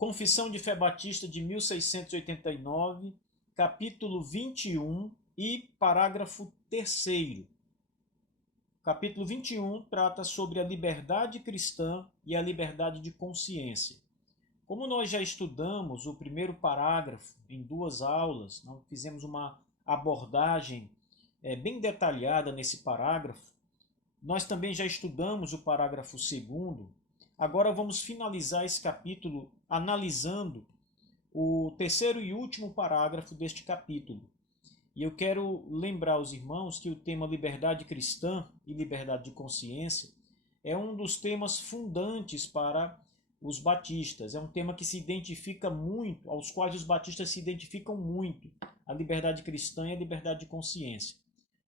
Confissão de Fé Batista de 1689, capítulo 21 e parágrafo 3º. Capítulo 21 trata sobre a liberdade cristã e a liberdade de consciência. Como nós já estudamos o primeiro parágrafo em 2 aulas, nós fizemos uma abordagem bem detalhada nesse parágrafo, nós também já estudamos o parágrafo 2º. Agora vamos finalizar esse capítulo analisando o 3º e último parágrafo deste capítulo. E eu quero lembrar aos irmãos que o tema liberdade cristã e liberdade de consciência é um dos temas fundantes para os batistas. É um tema que se identifica muito, aos quais os batistas se identificam muito, a liberdade cristã e a liberdade de consciência.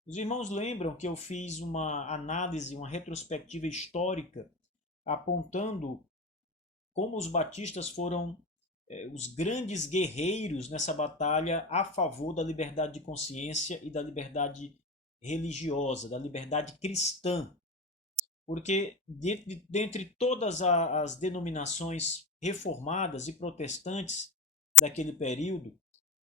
Os irmãos lembram que eu fiz uma análise, uma retrospectiva histórica, apontando como os batistas foram os grandes guerreiros nessa batalha a favor da liberdade de consciência e da liberdade religiosa, da liberdade cristã. Porque dentre todas as denominações reformadas e protestantes daquele período,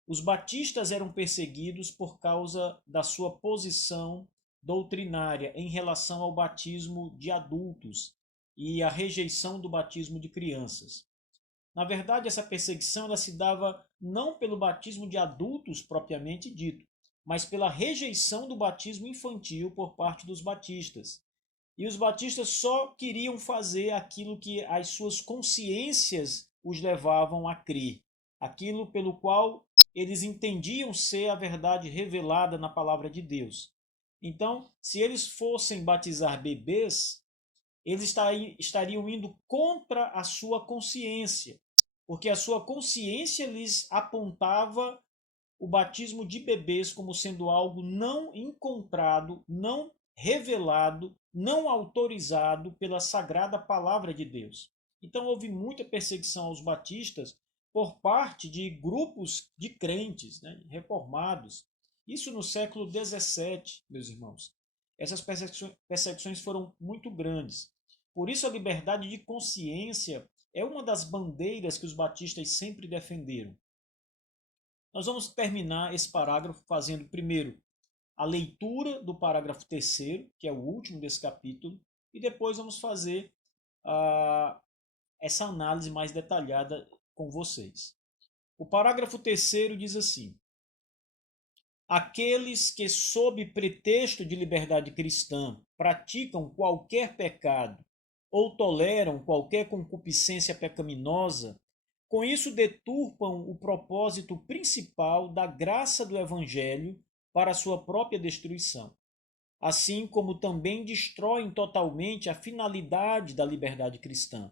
os batistas eram perseguidos por causa da sua posição doutrinária em relação ao batismo de adultos e a rejeição do batismo de crianças. Na verdade, essa perseguição ela se dava não pelo batismo de adultos propriamente dito, mas pela rejeição do batismo infantil por parte dos batistas. E os batistas só queriam fazer aquilo que as suas consciências os levavam a crer, aquilo pelo qual eles entendiam ser a verdade revelada na palavra de Deus. Então, se eles fossem batizar bebês, eles estariam indo contra a sua consciência, porque a sua consciência lhes apontava o batismo de bebês como sendo algo não encontrado, não revelado, não autorizado pela sagrada palavra de Deus. Então houve muita perseguição aos batistas por parte de grupos de crentes, reformados. Isso no século XVII, meus irmãos. Essas perseguições foram muito grandes. Por isso a liberdade de consciência é uma das bandeiras que os batistas sempre defenderam. Nós vamos terminar esse parágrafo fazendo primeiro a leitura do parágrafo 3º, que é o último desse capítulo, e depois vamos fazer essa análise mais detalhada com vocês. O parágrafo 3º diz assim: aqueles que, sob pretexto de liberdade cristã, praticam qualquer pecado ou toleram qualquer concupiscência pecaminosa, com isso deturpam o propósito principal da graça do Evangelho para a sua própria destruição, assim como também destroem totalmente a finalidade da liberdade cristã,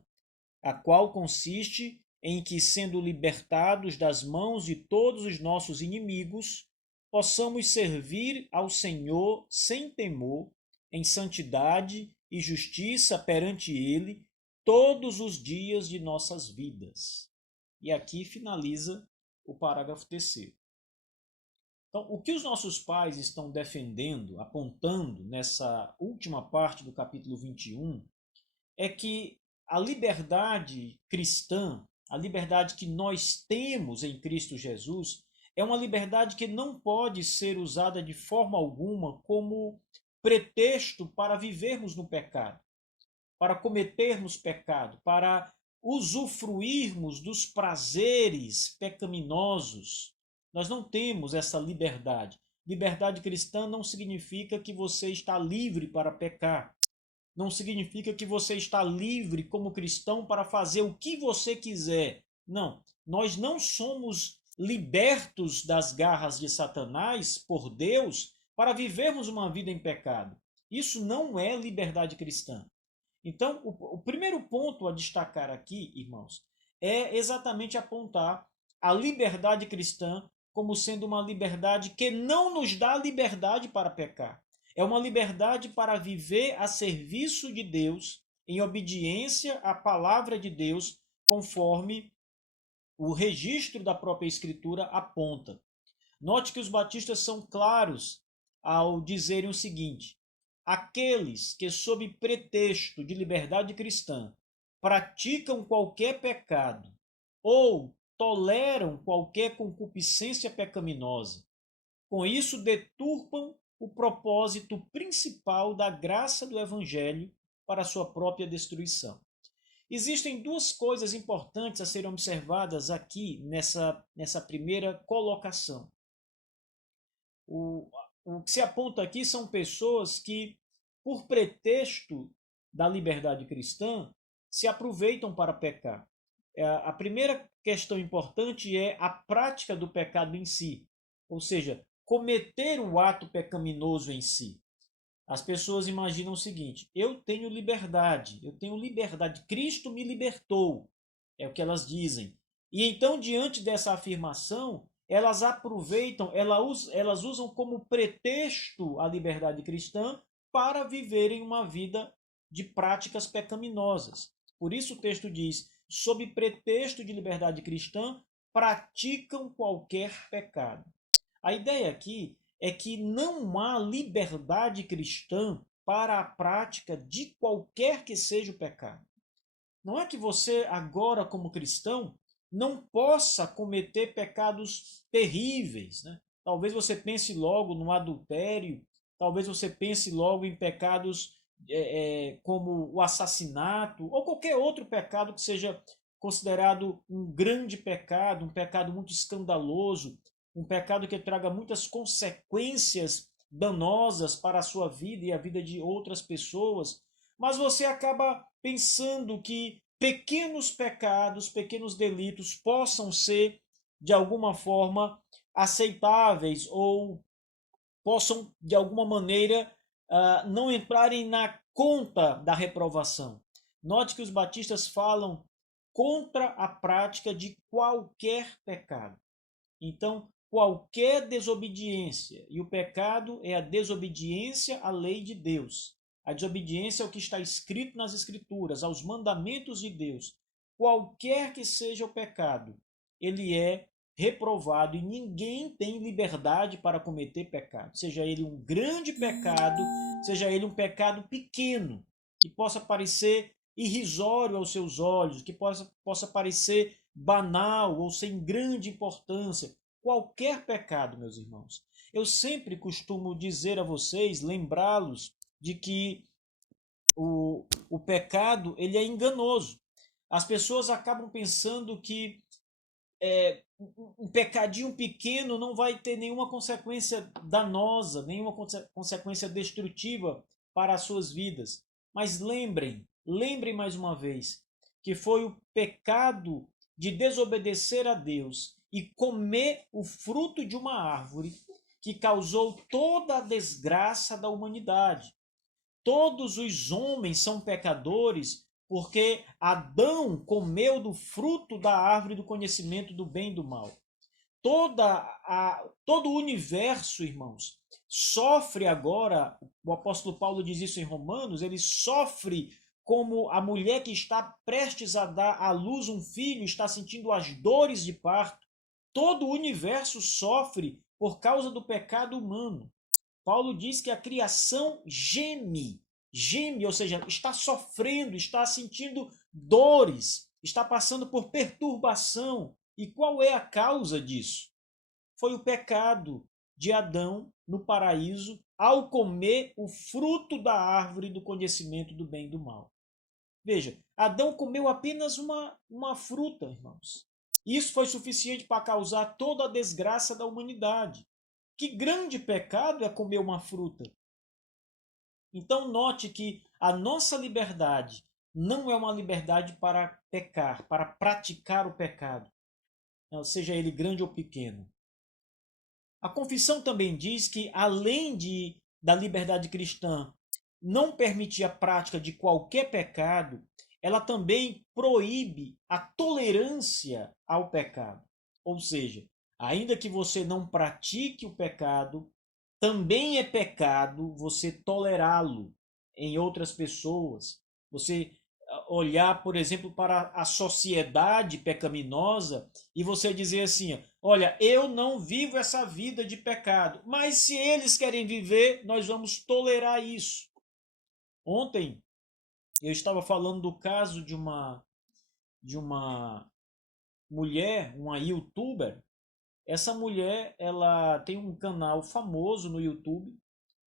a qual consiste em que, sendo libertados das mãos de todos os nossos inimigos, possamos servir ao Senhor sem temor, em santidade e justiça perante Ele, todos os dias de nossas vidas. E aqui finaliza o parágrafo 3º. Então, o que os nossos pais estão defendendo, apontando nessa última parte do capítulo 21, é que a liberdade cristã, a liberdade que nós temos em Cristo Jesus, é uma liberdade que não pode ser usada de forma alguma como pretexto para vivermos no pecado, para cometermos pecado, para usufruirmos dos prazeres pecaminosos. Nós não temos essa liberdade. Liberdade cristã não significa que você está livre para pecar. Não significa que você está livre como cristão para fazer o que você quiser. Não, nós não somos libertos das garras de Satanás por Deus para vivermos uma vida em pecado. Isso não é liberdade cristã. Então, o primeiro ponto a destacar aqui, irmãos, é exatamente apontar a liberdade cristã como sendo uma liberdade que não nos dá liberdade para pecar. É uma liberdade para viver a serviço de Deus, em obediência à palavra de Deus, conforme o registro da própria Escritura aponta. Note que os batistas são claros ao dizerem o seguinte: aqueles que, sob pretexto de liberdade cristã, praticam qualquer pecado ou toleram qualquer concupiscência pecaminosa. Com isso, deturpam o propósito principal da graça do Evangelho para a sua própria destruição. Existem duas coisas importantes a serem observadas aqui nessa primeira colocação. O que se aponta aqui são pessoas que, por pretexto da liberdade cristã, se aproveitam para pecar. A primeira questão importante é a prática do pecado em si, ou seja, cometer o ato pecaminoso em si. As pessoas imaginam o seguinte: eu tenho liberdade, Cristo me libertou, é o que elas dizem. E então, diante dessa afirmação, elas aproveitam, elas usam como pretexto a liberdade cristã para viverem uma vida de práticas pecaminosas. Por isso o texto diz: sob pretexto de liberdade cristã, praticam qualquer pecado. A ideia aqui é que não há liberdade cristã para a prática de qualquer que seja o pecado. Não é que você, agora como cristão, não possa cometer pecados terríveis, né? Talvez você pense logo no adultério, talvez você pense logo em pecados como o assassinato, ou qualquer outro pecado que seja considerado um grande pecado, um pecado muito escandaloso, um pecado que traga muitas consequências danosas para a sua vida e a vida de outras pessoas, mas você acaba pensando que pequenos pecados, pequenos delitos possam ser, de alguma forma, aceitáveis ou possam, de alguma maneira, não entrarem na conta da reprovação. Note que os batistas falam contra a prática de qualquer pecado. Então, qualquer desobediência, e o pecado é a desobediência à lei de Deus, a desobediência ao que está escrito nas Escrituras, aos mandamentos de Deus, qualquer que seja o pecado, ele é reprovado e ninguém tem liberdade para cometer pecado, seja ele um grande pecado, seja ele um pecado pequeno, que possa parecer irrisório aos seus olhos, que possa parecer banal ou sem grande importância. Qualquer pecado, meus irmãos. Eu sempre costumo dizer a vocês, lembrá-los de que o pecado ele é enganoso. As pessoas acabam pensando que um pecadinho pequeno não vai ter nenhuma consequência danosa, nenhuma consequência destrutiva para as suas vidas. Mas lembrem mais uma vez, que foi o pecado de desobedecer a Deus e comer o fruto de uma árvore que causou toda a desgraça da humanidade. Todos os homens são pecadores porque Adão comeu do fruto da árvore do conhecimento do bem e do mal. Todo o universo, irmãos, sofre agora, o apóstolo Paulo diz isso em Romanos, ele sofre como a mulher que está prestes a dar à luz um filho, está sentindo as dores de parto. Todo o universo sofre por causa do pecado humano. Paulo diz que a criação geme, ou seja, está sofrendo, está sentindo dores, está passando por perturbação. E qual é a causa disso? Foi o pecado de Adão no paraíso ao comer o fruto da árvore do conhecimento do bem e do mal. Veja, Adão comeu apenas uma fruta, irmãos. Isso foi suficiente para causar toda a desgraça da humanidade. Que grande pecado é comer uma fruta. Então note que a nossa liberdade não é uma liberdade para pecar, para praticar o pecado, seja ele grande ou pequeno. A confissão também diz que, além da liberdade cristã não permitir a prática de qualquer pecado, ela também proíbe a tolerância ao pecado. Ou seja, ainda que você não pratique o pecado, também é pecado você tolerá-lo em outras pessoas. Você olhar, por exemplo, para a sociedade pecaminosa e você dizer assim: olha, eu não vivo essa vida de pecado, mas se eles querem viver, nós vamos tolerar isso. Ontem eu estava falando do caso de uma mulher, uma youtuber. Essa mulher, ela tem um canal famoso no YouTube,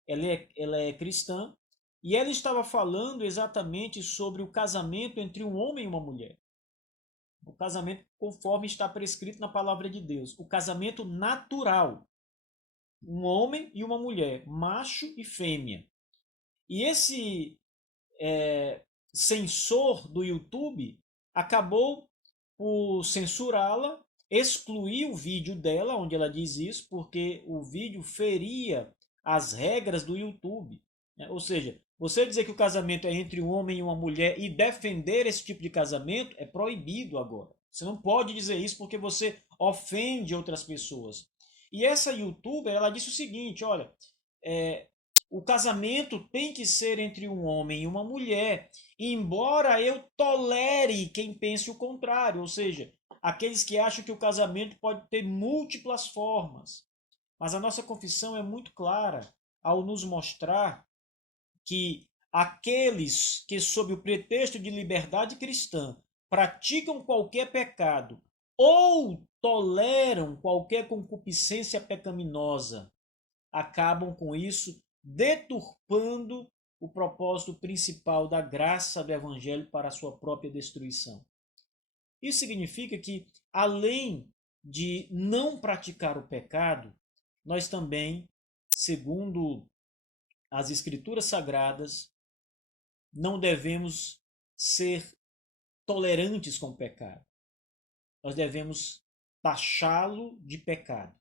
ela é cristã, e ela estava falando exatamente sobre o casamento entre um homem e uma mulher. O casamento conforme está prescrito na palavra de Deus. O casamento natural. Um homem e uma mulher, macho e fêmea. E esse censor do YouTube acabou por censurá-la, excluir o vídeo dela, onde ela diz isso, porque o vídeo feria as regras do YouTube. Ou seja, você dizer que o casamento é entre um homem e uma mulher e defender esse tipo de casamento é proibido agora. Você não pode dizer isso porque você ofende outras pessoas. E essa youtuber, ela disse o seguinte, olha, é, o casamento tem que ser entre um homem e uma mulher, embora eu tolere quem pense o contrário, ou seja, aqueles que acham que o casamento pode ter múltiplas formas. Mas a nossa confissão é muito clara ao nos mostrar que aqueles que, sob o pretexto de liberdade cristã, praticam qualquer pecado ou toleram qualquer concupiscência pecaminosa, acabam com isso deturpando o propósito principal da graça do Evangelho para a sua própria destruição. Isso significa que, além de não praticar o pecado, nós também, segundo as Escrituras Sagradas, não devemos ser tolerantes com o pecado. Nós devemos taxá-lo de pecado,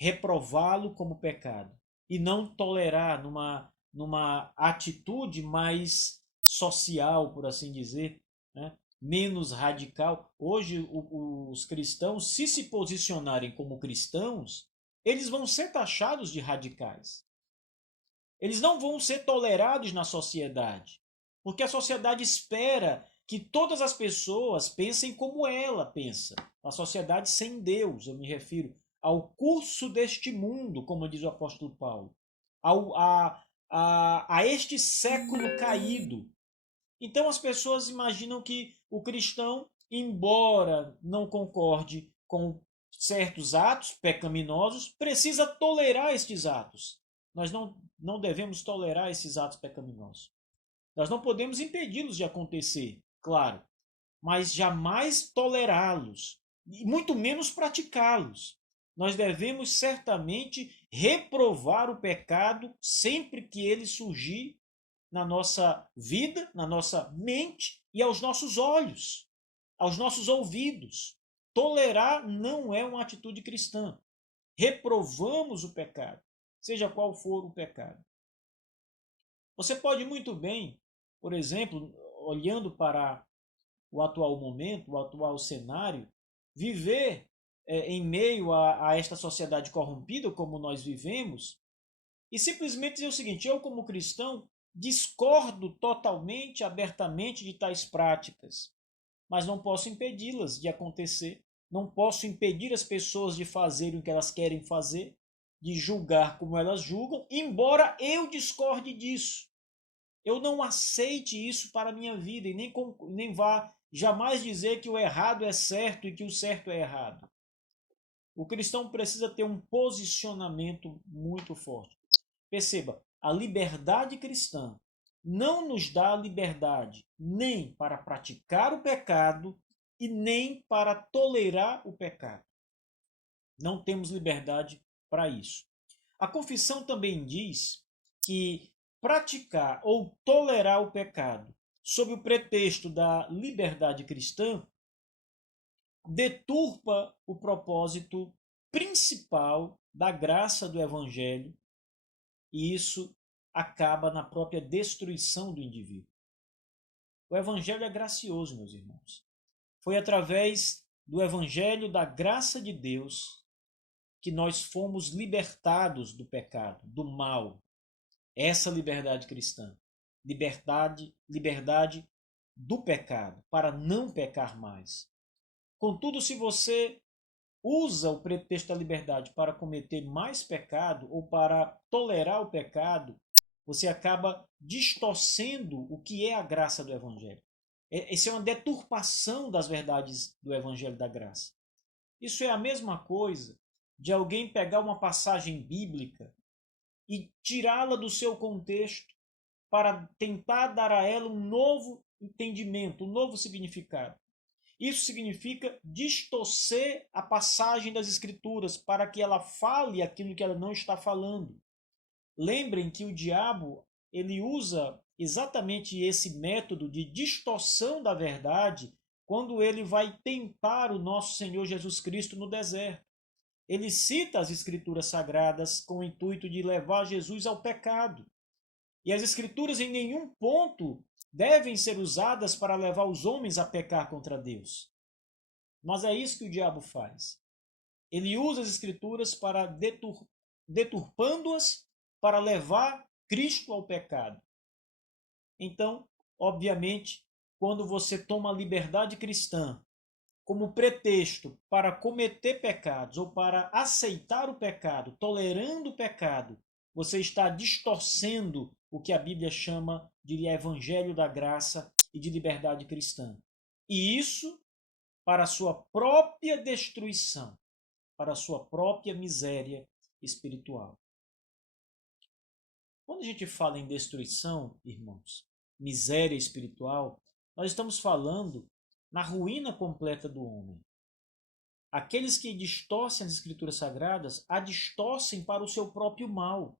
reprová-lo como pecado e não tolerar numa atitude mais social, por assim dizer, né? Menos radical. Hoje, os cristãos, se posicionarem como cristãos, eles vão ser taxados de radicais. Eles não vão ser tolerados na sociedade, porque a sociedade espera que todas as pessoas pensem como ela pensa. A sociedade sem Deus, eu me refiro ao curso deste mundo, como diz o apóstolo Paulo, a este século caído. Então as pessoas imaginam que o cristão, embora não concorde com certos atos pecaminosos, precisa tolerar estes atos. Nós não devemos tolerar esses atos pecaminosos. Nós não podemos impedi-los de acontecer, claro, mas jamais tolerá-los, e muito menos praticá-los. Nós devemos certamente reprovar o pecado sempre que ele surgir na nossa vida, na nossa mente e aos nossos olhos, aos nossos ouvidos. Tolerar não é uma atitude cristã. Reprovamos o pecado, seja qual for o pecado. Você pode muito bem, por exemplo, olhando para o atual momento, o atual cenário, viver em meio a esta sociedade corrompida como nós vivemos e simplesmente dizer o seguinte: eu, como cristão, discordo totalmente, abertamente de tais práticas, mas não posso impedi-las de acontecer, não posso impedir as pessoas de fazerem o que elas querem fazer, de julgar como elas julgam, embora eu discorde disso. Eu não aceite isso para a minha vida e nem vá jamais dizer que o errado é certo e que o certo é errado. O cristão precisa ter um posicionamento muito forte. Perceba, a liberdade cristã não nos dá liberdade nem para praticar o pecado e nem para tolerar o pecado. Não temos liberdade para isso. A confissão também diz que praticar ou tolerar o pecado sob o pretexto da liberdade cristã deturpa o propósito principal da graça do Evangelho e isso acaba na própria destruição do indivíduo. O Evangelho é gracioso, meus irmãos. Foi através do Evangelho da graça de Deus que nós fomos libertados do pecado, do mal. Essa liberdade cristã. Liberdade do pecado, para não pecar mais. Contudo, se você usa o pretexto da liberdade para cometer mais pecado ou para tolerar o pecado, você acaba distorcendo o que é a graça do Evangelho. Isso é uma deturpação das verdades do Evangelho da Graça. Isso é a mesma coisa de alguém pegar uma passagem bíblica e tirá-la do seu contexto para tentar dar a ela um novo entendimento, um novo significado. Isso significa distorcer a passagem das Escrituras para que ela fale aquilo que ela não está falando. Lembrem que o diabo ele usa exatamente esse método de distorção da verdade quando ele vai tentar o nosso Senhor Jesus Cristo no deserto. Ele cita as Escrituras Sagradas com o intuito de levar Jesus ao pecado. E as Escrituras em nenhum ponto devem ser usadas para levar os homens a pecar contra Deus. Mas é isso que o diabo faz. Ele usa as Escrituras para deturpando-as para levar Cristo ao pecado. Então, obviamente, quando você toma a liberdade cristã como pretexto para cometer pecados ou para aceitar o pecado, tolerando o pecado, você está distorcendo o que a Bíblia chama de evangelho da graça e de liberdade cristã. E isso para a sua própria destruição, para a sua própria miséria espiritual. Quando a gente fala em destruição, irmãos, miséria espiritual, nós estamos falando na ruína completa do homem. Aqueles que distorcem as Escrituras Sagradas a distorcem para o seu próprio mal.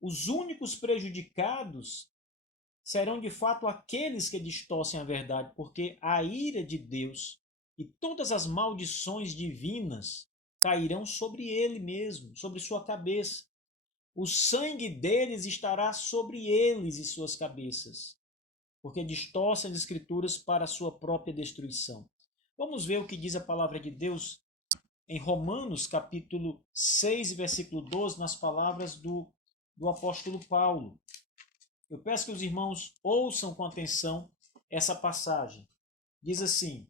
Os únicos prejudicados serão de fato aqueles que distorcem a verdade, porque a ira de Deus e todas as maldições divinas cairão sobre ele mesmo, sobre sua cabeça. O sangue deles estará sobre eles e suas cabeças, porque distorcem as Escrituras para a sua própria destruição. Vamos ver o que diz a palavra de Deus em Romanos, capítulo 6, versículo 12, nas palavras do apóstolo Paulo. Eu peço que os irmãos ouçam com atenção essa passagem. Diz assim,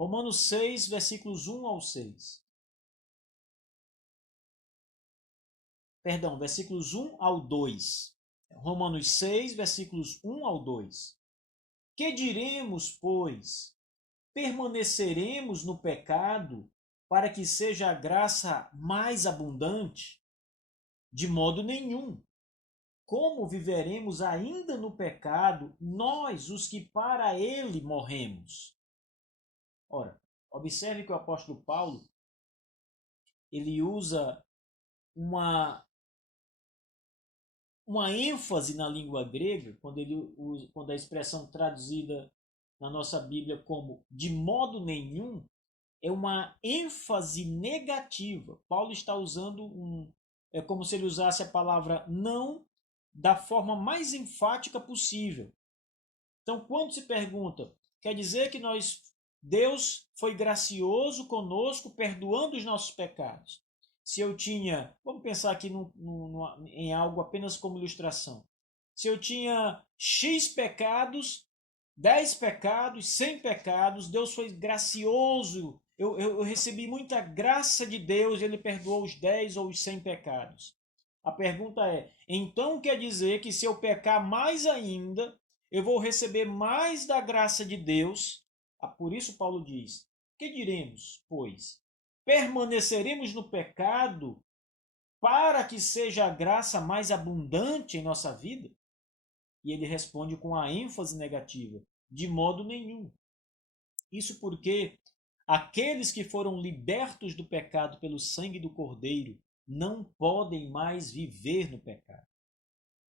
Romanos 6, versículos 1 ao 6. Perdão, versículos 1 ao 2. Romanos 6, versículos 1 ao 2. Que diremos, pois? Permaneceremos no pecado para que seja a graça mais abundante? De modo nenhum. Como viveremos ainda no pecado, nós, os que para ele morremos? Ora, observe que o apóstolo Paulo, ele usa uma ênfase na língua grega, quando a expressão traduzida na nossa Bíblia como de modo nenhum, é uma ênfase negativa. Paulo está usando é como se ele usasse a palavra não da forma mais enfática possível. Então, quando se pergunta, quer dizer que Deus foi gracioso conosco, perdoando os nossos pecados. Se eu tinha, vamos pensar aqui em algo apenas como ilustração. Se eu tinha X pecados, 10 pecados, 100 pecados, Deus foi gracioso. Eu recebi muita graça de Deus, ele perdoou os 10 ou os 100 pecados. A pergunta é, então quer dizer que se eu pecar mais ainda, eu vou receber mais da graça de Deus? Por isso Paulo diz, que diremos, pois? Permaneceremos no pecado para que seja a graça mais abundante em nossa vida? E ele responde com a ênfase negativa, de modo nenhum. Isso porque aqueles que foram libertos do pecado pelo sangue do Cordeiro não podem mais viver no pecado.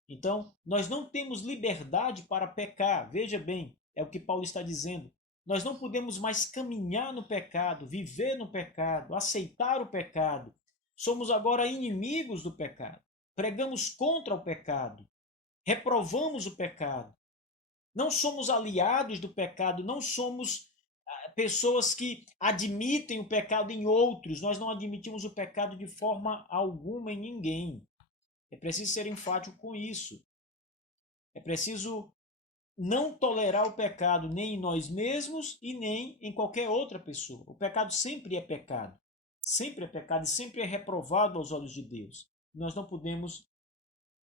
Então, nós não temos liberdade para pecar. Veja bem, é o que Paulo está dizendo. Nós não podemos mais caminhar no pecado, viver no pecado, aceitar o pecado. Somos agora inimigos do pecado. Pregamos contra o pecado. Reprovamos o pecado. Não somos aliados do pecado, não somos pessoas que admitem o pecado em outros. Nós não admitimos o pecado de forma alguma em ninguém. É preciso ser enfático com isso. É preciso não tolerar o pecado nem em nós mesmos e nem em qualquer outra pessoa. O pecado sempre é pecado. Sempre é pecado e sempre é reprovado aos olhos de Deus. Nós não podemos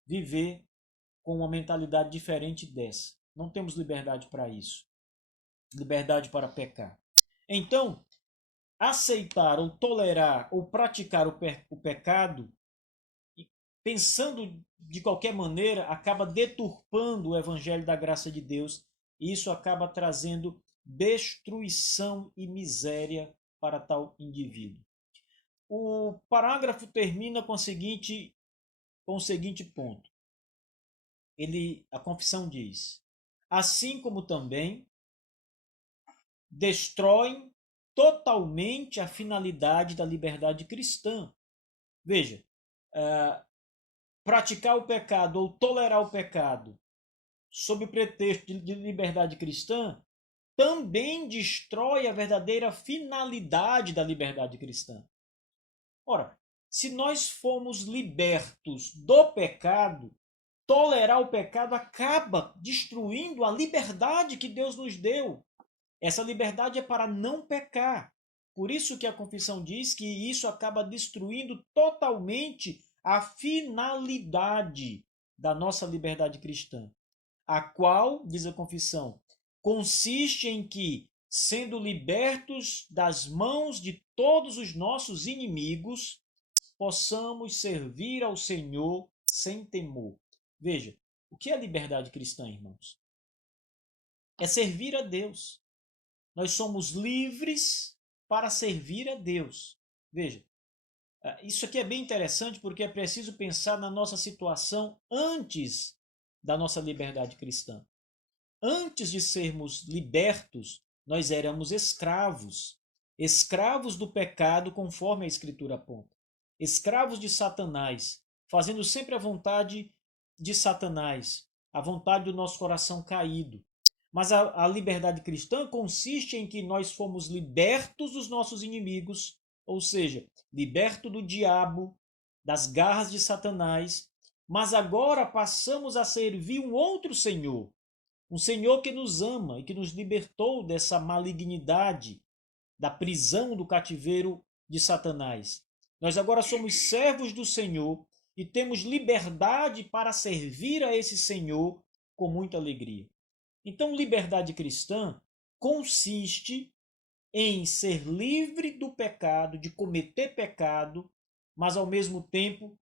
viver com uma mentalidade diferente dessa. Não temos liberdade para isso. Liberdade para pecar. Então, aceitar ou tolerar ou praticar o pecado, pensando de qualquer maneira, acaba deturpando o evangelho da graça de Deus, e isso acaba trazendo destruição e miséria para tal indivíduo. O parágrafo termina com o seguinte ponto. A confissão diz: assim como também destroem totalmente a finalidade da liberdade cristã. Veja, praticar o pecado ou tolerar o pecado sob pretexto de liberdade cristã também destrói a verdadeira finalidade da liberdade cristã. Ora, se nós formos libertos do pecado, tolerar o pecado acaba destruindo a liberdade que Deus nos deu. Essa liberdade é para não pecar. Por isso que a confissão diz que isso acaba destruindo totalmente a finalidade da nossa liberdade cristã, a qual, diz a confissão, consiste em que, sendo libertos das mãos de todos os nossos inimigos, possamos servir ao Senhor sem temor. Veja, o que é liberdade cristã, irmãos? É servir a Deus. Nós somos livres para servir a Deus. Veja, isso aqui é bem interessante porque é preciso pensar na nossa situação antes da nossa liberdade cristã. Antes de sermos libertos, nós éramos escravos. Escravos do pecado, conforme a Escritura aponta. Escravos de Satanás, fazendo sempre a vontade de Satanás, a vontade do nosso coração caído. Mas a liberdade cristã consiste em que nós fomos libertos dos nossos inimigos, ou seja, libertos do diabo, das garras de Satanás, mas agora passamos a servir um outro Senhor, um Senhor que nos ama e que nos libertou dessa malignidade, da prisão, do cativeiro de Satanás. Nós agora somos servos do Senhor e temos liberdade para servir a esse Senhor com muita alegria. Então, liberdade cristã consiste em ser livre do pecado, de cometer pecado, mas ao mesmo tempo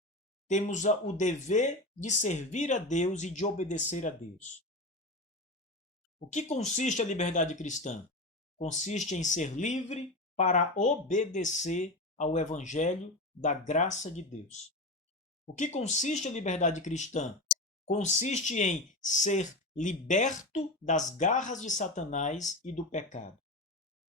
temos o dever de servir a Deus e de obedecer a Deus. O que consiste a liberdade cristã? Consiste em ser livre para obedecer ao Evangelho da graça de Deus. O que consiste a liberdade cristã? Consiste em ser liberto das garras de Satanás e do pecado.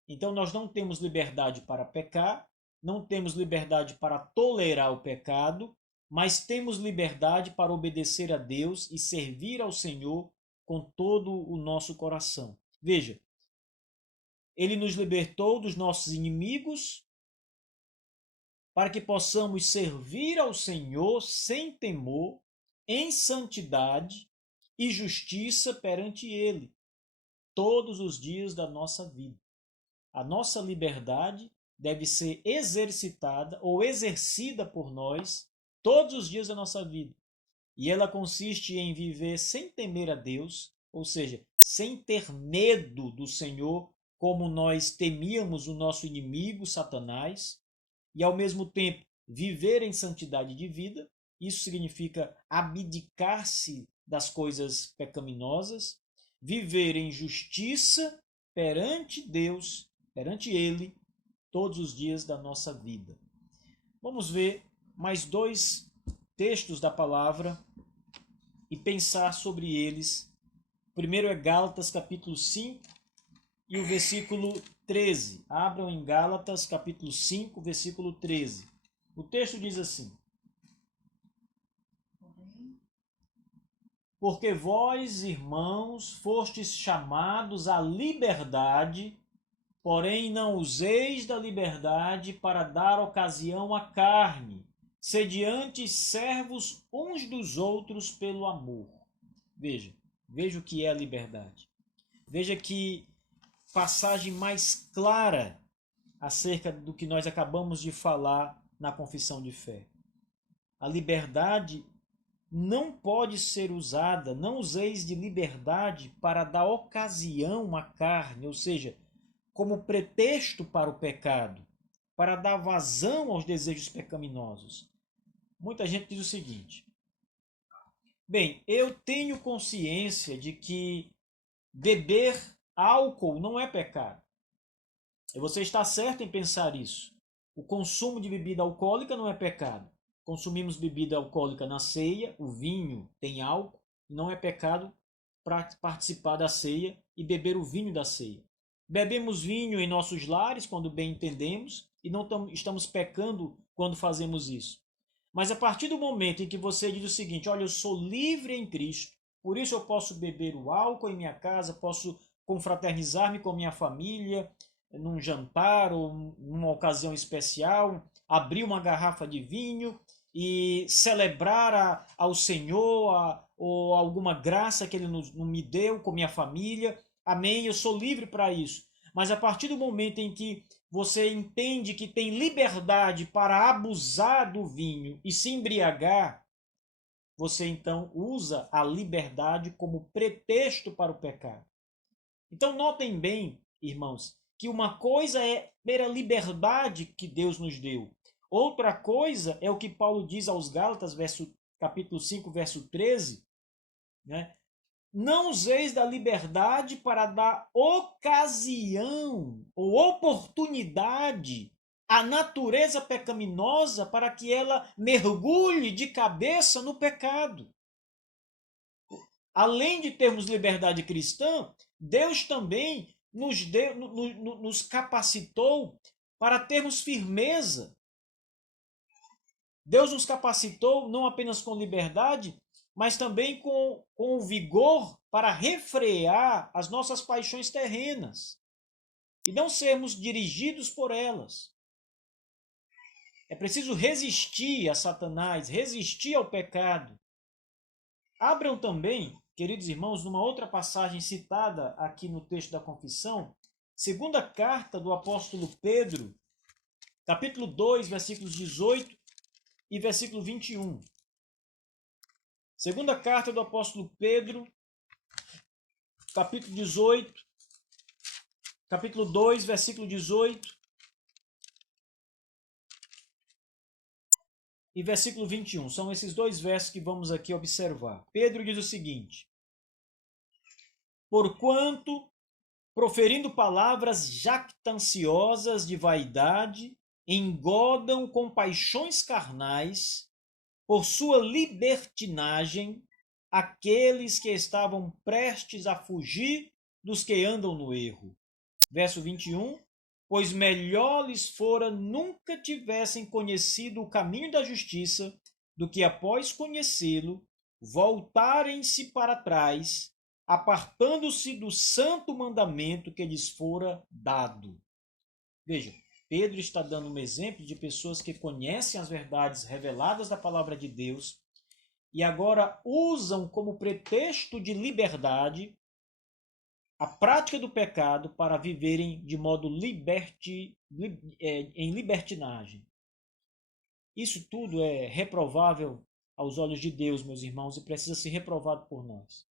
Então nós não temos liberdade para pecar, não temos liberdade para tolerar o pecado, mas temos liberdade para obedecer a Deus e servir ao Senhor com todo o nosso coração. Veja, ele nos libertou dos nossos inimigos para que possamos servir ao Senhor sem temor, em santidade e justiça perante Ele, todos os dias da nossa vida. A nossa liberdade deve ser exercitada ou exercida por nós todos os dias da nossa vida. E ela consiste em viver sem temer a Deus, ou seja, sem ter medo do Senhor, como nós temíamos o nosso inimigo, Satanás, e ao mesmo tempo viver em santidade de vida. Isso significa abdicar-se das coisas pecaminosas, viver em justiça perante Deus, perante Ele, todos os dias da nossa vida. Vamos ver mais dois textos da palavra e pensar sobre eles. O primeiro é Gálatas capítulo 5 e o versículo 13. Abram em Gálatas capítulo 5, versículo 13. O texto diz assim: porque vós, irmãos, fostes chamados à liberdade, porém não useis da liberdade para dar ocasião à carne. Sede antes servos uns dos outros pelo amor. Veja o que é a liberdade. Veja que passagem mais clara acerca do que nós acabamos de falar na confissão de fé. A liberdade não pode ser usada, não useis de liberdade para dar ocasião à carne, ou seja, como pretexto para o pecado, para dar vazão aos desejos pecaminosos. Muita gente diz o seguinte: bem, eu tenho consciência de que beber álcool não é pecado. E você está certo em pensar isso. O consumo de bebida alcoólica não é pecado. Consumimos bebida alcoólica na ceia, o vinho tem álcool, não é pecado para participar da ceia e beber o vinho da ceia. Bebemos vinho em nossos lares quando bem entendemos e não estamos pecando quando fazemos isso. Mas a partir do momento em que você diz o seguinte: olha, eu sou livre em Cristo, por isso eu posso beber o álcool em minha casa, posso confraternizar-me com minha família, num jantar ou numa ocasião especial, abrir uma garrafa de vinho e celebrar ao Senhor ou alguma graça que Ele me deu com minha família. Amém? Eu sou livre para isso. Mas a partir do momento em que você entende que tem liberdade para abusar do vinho e se embriagar, você então usa a liberdade como pretexto para o pecado. Então notem bem, irmãos, que uma coisa é a liberdade que Deus nos deu. Outra coisa é o que Paulo diz aos Gálatas, capítulo 5, verso 13, né? Não useis da liberdade para dar ocasião ou oportunidade à natureza pecaminosa para que ela mergulhe de cabeça no pecado. Além de termos liberdade cristã, Deus também nos capacitou para termos firmeza. Deus nos capacitou não apenas com liberdade, mas também com o vigor para refrear as nossas paixões terrenas e não sermos dirigidos por elas. É preciso resistir a Satanás, resistir ao pecado. Abram também, queridos irmãos, numa outra passagem citada aqui no texto da confissão, segunda carta do apóstolo Pedro, capítulo 2, versículos 18 e versículo 21. Segunda carta do apóstolo Pedro, capítulo 18, capítulo 2, versículo 18 e versículo 21. São esses dois versos que vamos aqui observar. Pedro diz o seguinte: porquanto, proferindo palavras jactanciosas de vaidade, engodam com paixões carnais, por sua libertinagem, aqueles que estavam prestes a fugir dos que andam no erro. Verso 21. Pois melhor lhes fora nunca tivessem conhecido o caminho da justiça, do que após conhecê-lo, voltarem-se para trás, apartando-se do santo mandamento que lhes fora dado. Veja, Pedro está dando um exemplo de pessoas que conhecem as verdades reveladas da palavra de Deus e agora usam como pretexto de liberdade a prática do pecado para viverem de modo em libertinagem. Isso tudo é reprovável aos olhos de Deus, meus irmãos, e precisa ser reprovado por nós.